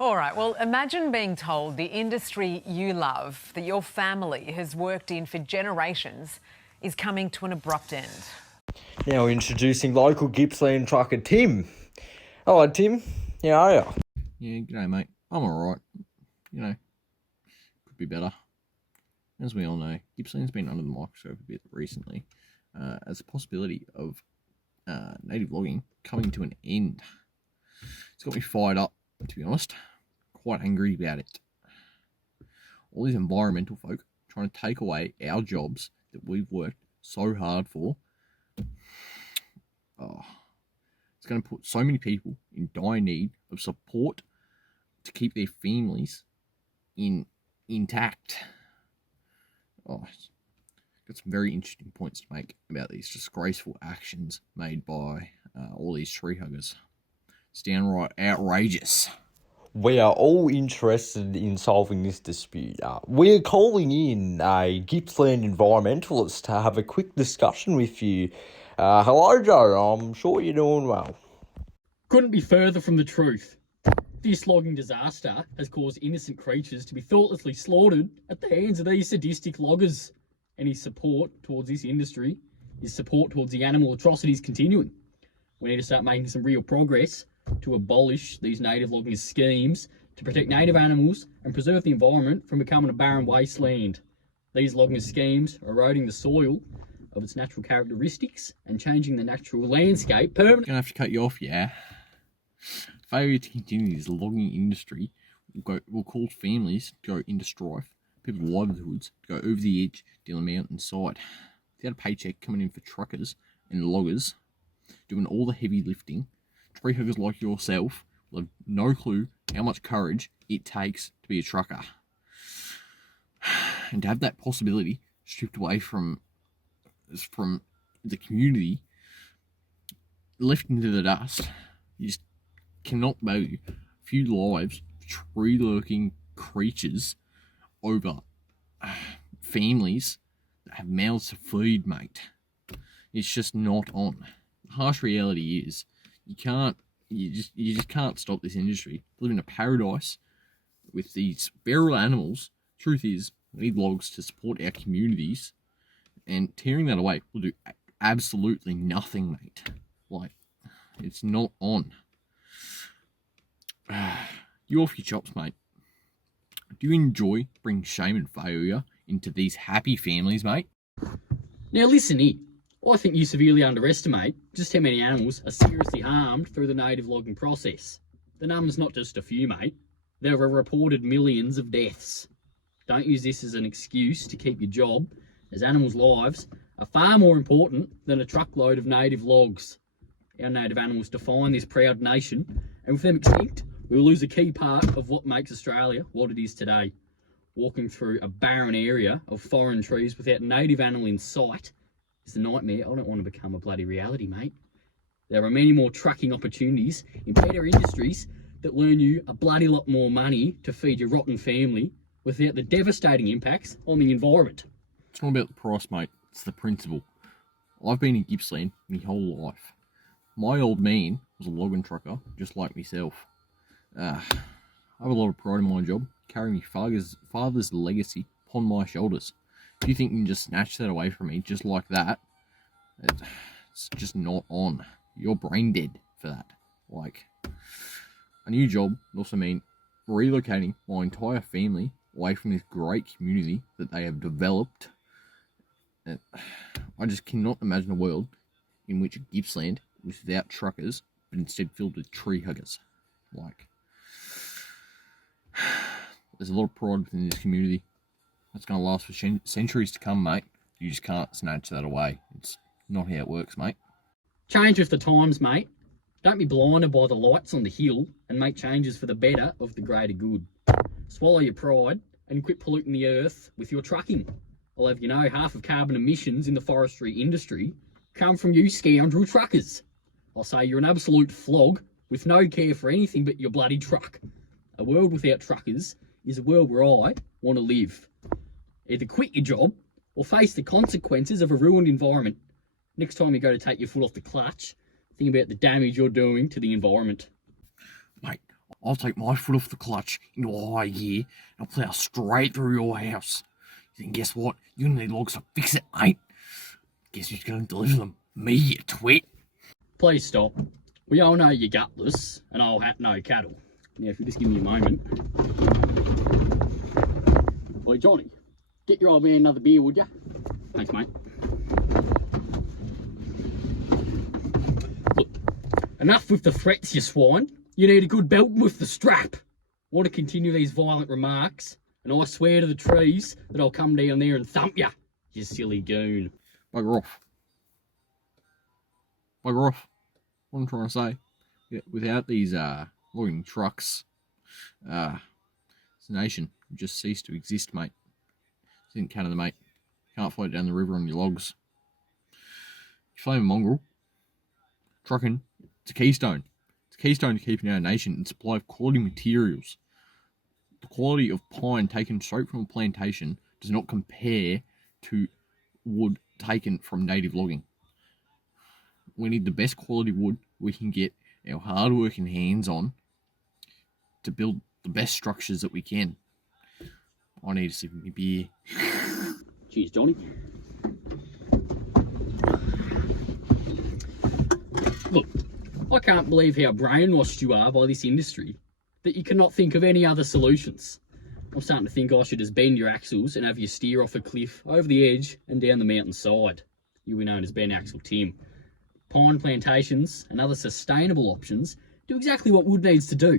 All right, well, imagine being told the industry you love, that your family has worked in for generations, is coming to an abrupt end. Now introducing local Gippsland trucker Tim. Hello Tim, how are you? Yeah, g'day, mate. I'm alright. You know, could be better. As we all know, Gippsland's been under the microscope a bit recently as a possibility of native logging coming to an end. It's got me fired up, to be honest. Quite angry about it. All these environmental folk trying to take away our jobs that we've worked so hard for. Oh, it's going to put so many people in dire need of support to keep their families intact. Oh, got some very interesting points to make about these disgraceful actions made by all these tree huggers. It's downright outrageous. We are all interested in solving this dispute. We're calling in a Gippsland environmentalist to have a quick discussion with you. Hello Joe, I'm sure you're doing well. Couldn't be further from the truth. This logging disaster has caused innocent creatures to be thoughtlessly slaughtered at the hands of these sadistic loggers. Any support towards this industry is support towards the animal atrocities continuing. We need to start making some real progress to abolish these native logging schemes to protect native animals and preserve the environment from becoming a barren wasteland. These logging schemes are eroding the soil of its natural characteristics and changing the natural landscape permanently. Gonna have to cut you off, yeah. Failure to continue this logging industry will cause families to go into strife, people's livelihoods to go over the edge down the mountainside. Without a paycheck coming in for truckers and loggers doing all the heavy lifting, tree huggers like yourself will have no clue how much courage it takes to be a trucker. And to have that possibility stripped away from the community, left into the dust, you just cannot value a few lives of tree-lurking creatures over families that have mouths to feed, mate. It's just not on. The harsh reality is you just can't stop this industry. We live in a paradise with these feral animals. Truth is, we need logs to support our communities, and tearing that away will do absolutely nothing, mate. Like, it's not on. You off your chops, mate. Do you enjoy bringing shame and failure into these happy families, mate? Now listen here. I think you severely underestimate just how many animals are seriously harmed through the native logging process. The number's not just a few, mate. There are reported millions of deaths. Don't use this as an excuse to keep your job, as animals' lives are far more important than a truckload of native logs. Our native animals define this proud nation, and with them extinct, we will lose a key part of what makes Australia what it is today. Walking through a barren area of foreign trees without a native animal in sight is a nightmare. I don't want to become a bloody reality, mate. There are many more trucking opportunities in better industries that earn you a bloody lot more money to feed your rotten family without the devastating impacts on the environment. It's not about the price, mate. It's the principle. I've been in Gippsland my whole life. My old man was a logging trucker, just like myself. I have a lot of pride in my job, carrying my father's legacy upon my shoulders. If you think you can just snatch that away from me just like that, it's just not on. You're brain dead for that. Like, a new job would also mean relocating my entire family away from this great community that they have developed. And I just cannot imagine a world in which Gippsland was without truckers, but instead filled with tree huggers. Like, there's a lot of pride within this community. That's going to last for centuries to come, mate. You just can't snatch that away. It's not how it works, mate. Change with the times, mate. Don't be blinded by the lights on the hill and make changes for the better of the greater good. Swallow your pride and quit polluting the earth with your trucking. I'll have you know half of carbon emissions in the forestry industry come from you scoundrel truckers. I'll say you're an absolute flog with no care for anything but your bloody truck. A world without truckers is a world where I want to live. Either quit your job or face the consequences of a ruined environment. Next time you go to take your foot off the clutch, think about the damage you're doing to the environment. Mate, I'll take my foot off the clutch into a high gear and I'll plough straight through your house. Then guess what? You're gonna need logs to fix it, mate. Guess who's gonna deliver them? Me, you twit. Please stop. We all know you're gutless, and I'll have no cattle. Now, if you just give me a moment. Boy, Johnny, get your old man another beer, would ya? Thanks, mate. Look, enough with the threats, you swine. You need a good belting with the strap. Want to continue these violent remarks, and I swear to the trees that I'll come down there and thump ya, you silly goon. Bugger off. Bugger off. What I'm trying to say, yeah, without these logging trucks, this nation would just cease to exist, mate. It's in Canada, mate. Can't float down the river on your logs. You flame a mongrel. Trucking, it's a keystone. It's a keystone to keeping our nation in supply of quality materials. The quality of pine taken straight from a plantation does not compare to wood taken from native logging. We need the best quality wood we can get our hard-working hands on to build the best structures that we can. I need to sip my beer. Cheers, Johnny. Look, I can't believe how brainwashed you are by this industry that you cannot think of any other solutions. I'm starting to think I should just bend your axles and have you steer off a cliff, over the edge and down the mountainside. You'll be known as Ben Axel Tim. Pine plantations and other sustainable options do exactly what wood needs to do.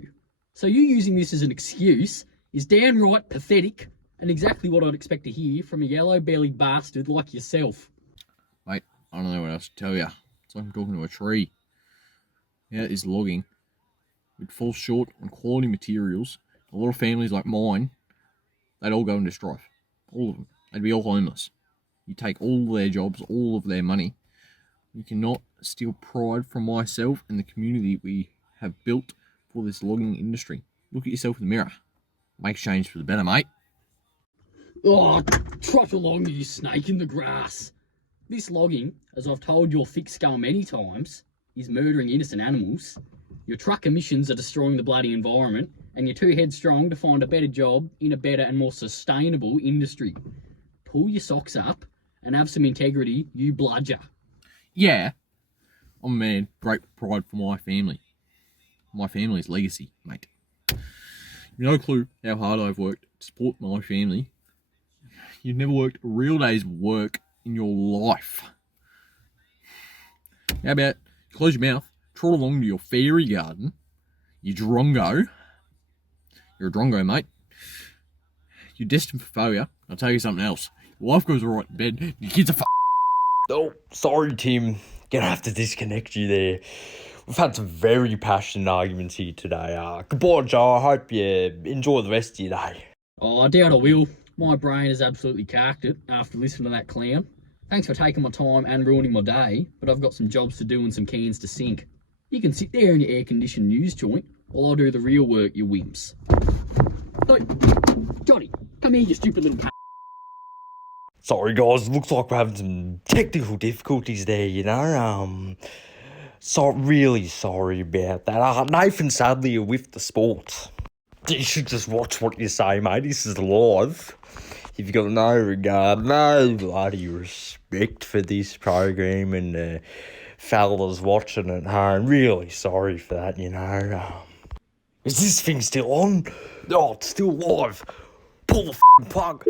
So you using this as an excuse is downright pathetic and exactly what I'd expect to hear from a yellow-bellied bastard like yourself. Mate, I don't know what else to tell you. It's like I'm talking to a tree. Yeah, this logging would fall short on quality materials. A lot of families like mine, they'd all go into strife. All of them. They'd be all homeless. You take all their jobs, all of their money. You cannot steal pride from myself and the community we have built for this logging industry. Look at yourself in the mirror. Make change for the better, mate. Oh, trot along, you snake in the grass. This logging, as I've told your thick skull many times, is murdering innocent animals. Your truck emissions are destroying the bloody environment, and you're too headstrong to find a better job in a better and more sustainable industry. Pull your socks up and have some integrity, you bludger. Yeah, I'm a man, great pride for my family. My family's legacy, mate. You've no clue how hard I've worked to support my family. You've never worked a real day's work in your life. How about you close your mouth, trot along to your fairy garden, you drongo. You're a drongo, mate. You're destined for failure. I'll tell you something else. Your wife goes all right in bed, your kids are Oh, sorry, Tim. Gonna have to disconnect you there. We've had some very passionate arguments here today. Goodbye, Joe. I hope you enjoy the rest of your day. Oh, I doubt I will. My brain has absolutely carked it after listening to that clown. Thanks for taking my time and ruining my day, but I've got some jobs to do and some cans to sink. You can sit there in your air-conditioned news joint while I do the real work, you wimps. Hey, Johnny, come here, you stupid little c***. Sorry, guys. Looks like we're having some technical difficulties there, you know. So really sorry about that. Nathan Sadler with the sports. You should just watch what you say, mate. This is live. You've got no regard, no bloody respect for this program and the fellas watching at home. Really sorry for that, you know. Is this thing still on? Oh, it's still live. Pull the plug.